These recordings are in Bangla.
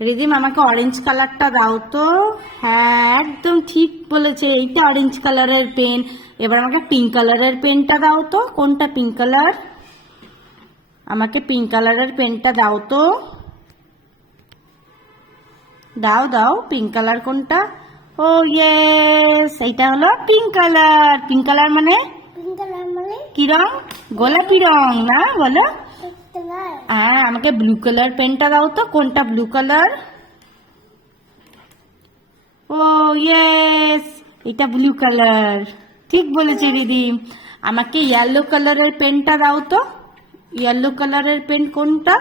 রিদিম আমাকে অরেঞ্জ কালারটা দাও তো। হ্যাঁ একদম ঠিক বলেছে এইটা অরেঞ্জ কালারের পেন এবার আমাকে পিঙ্ক কালারের পেনটা দাও তো। কোনটা পিঙ্ক কালার আমাকে পিঙ্ক কালারের পেনটা দাও তো। দাও দাও পিঙ্ক কালার কোনটা? ও ইয়েস এইটা হলো পিঙ্ক কালার পিঙ্ক কালার মানে? পিঙ্ক কালার মানে? কি রং? গোলাপি রং না? বলো। হ্যাঁ আমাকে ব্লু কালার পেনটা দাও তো, কোনটা ব্লু কালার ও ইয়েস এটা ব্লু কালার ঠিক বলেছে দিদি। আমাকে ইয়েলো কালারের পেনটা দাও তো। ইয়েলো কালারের পেন কোনটা?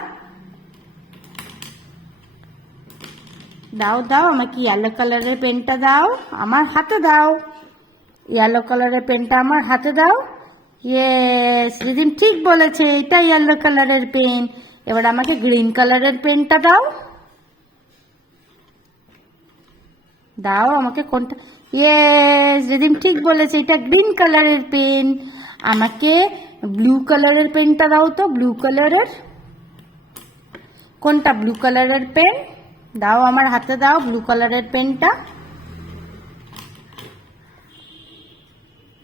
দাও দাও, আমাকে ইয়েলো কালারের পেনটা দাও। আমার হাতে দাও। ইয়েলো কালারের পেনটা আমার হাতে দাও। ইয়েস রিদিম ঠিক বলেছে এটা ইয়েলো কালারের পেন এবার আমাকে গ্রিন কালারের পেনটা দাও। দাও, আমাকে কোনটা? ইয়েস রিদিম ঠিক বলেছে, এটা গ্রিন কালারের পেন আমাকে ব্লু কালারের পেনটা দাও তো ব্লু কালারের কোনটা? ব্লু কালারের পেন দাও আমার হাতে, দাও ব্লু কালারের পেনটা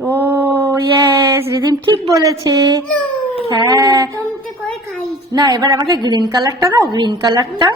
ও ইয়েস রিদিম ঠিক বলেছে। হ্যাঁ। না এবার আমাকে গ্রিন কালারটা দাও গ্রিন কালারটা